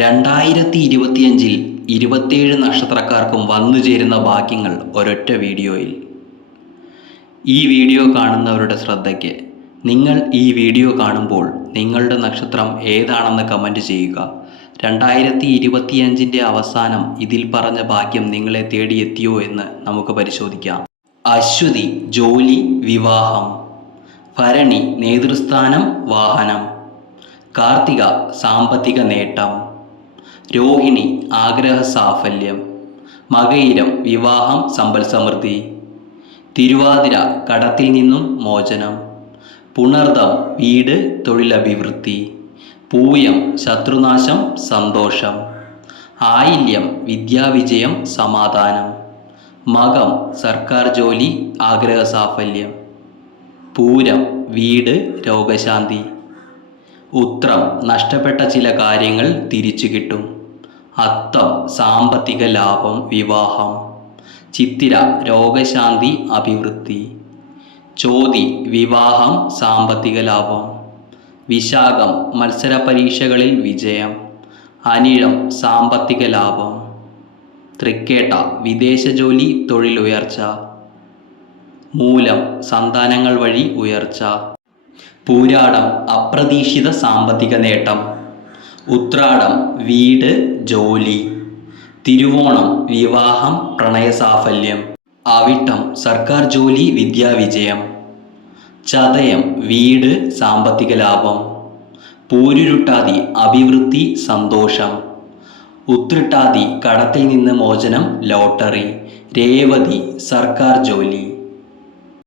2025 27 നക്ഷത്രക്കാർക്കും വന്നു ചേരുന്ന ഭാഗ്യങ്ങൾ ഒരൊറ്റ വീഡിയോയിൽ. ഈ വീഡിയോ കാണുന്നവരുടെ ശ്രദ്ധയ്ക്ക്, നിങ്ങൾ ഈ വീഡിയോ കാണുമ്പോൾ നിങ്ങളുടെ നക്ഷത്രം ഏതാണെന്ന് കമൻറ്റ് ചെയ്യുക. 2025 അവസാനം ഇതിൽ പറഞ്ഞ ഭാഗ്യം നിങ്ങളെ തേടിയെത്തിയോ എന്ന് നമുക്ക് പരിശോധിക്കാം. അശ്വതി ജോലി വിവാഹം, ഭരണി നേതൃസ്ഥാനം വാഹനം, കാർത്തിക സാമ്പത്തിക നേട്ടം, രോഹിണി ആഗ്രഹ സാഫല്യം, മകയിരം വിവാഹം സമ്പൽ സമൃദ്ധി, തിരുവാതിര കടത്തിൽ നിന്നും മോചനം, പുണർദം വീട് തൊഴിലഭിവൃദ്ധി, പൂയം ശത്രുനാശം സന്തോഷം, ആയില്യം വിദ്യാവിജയം സമാധാനം, മകം സർക്കാർ ജോലി ആഗ്രഹ സാഫല്യം, പൂരം വീട് രോഗശാന്തി, ഉത്രം നഷ്ടപ്പെട്ട ചില കാര്യങ്ങൾ തിരിച്ചു കിട്ടും, അത്തം സാമ്പത്തിക ലാഭം വിവാഹം, ചിത്തിര രോഗശാന്തി അഭിവൃദ്ധി, ചോതി വിവാഹം സാമ്പത്തിക ലാഭം, വിശാഖം മത്സര പരീക്ഷകളിൽ വിജയം, അനിഴം സാമ്പത്തിക ലാഭം, തൃക്കേട്ട വിദേശ ജോലി തൊഴിൽ ഉയർച്ച, മൂലം സന്താനങ്ങൾ വഴി ഉയർച്ച, പൂരാടം അപ്രതീക്ഷിത സാമ്പത്തിക നേട്ടം, ഉത്രാടം വീട് ജോലി, തിരുവോണം വിവാഹം പ്രണയസാഫല്യം, അവിട്ടം സർക്കാർ ജോലി വിദ്യാവിജയം, ചതയം വീട് സാമ്പത്തിക ലാഭം, പൂരുരുട്ടാതി അഭിവൃദ്ധി സന്തോഷം, ഉത്രട്ടാതി കടത്തിൽ നിന്ന് മോചനം ലോട്ടറി, രേവതി സർക്കാർ ജോലി.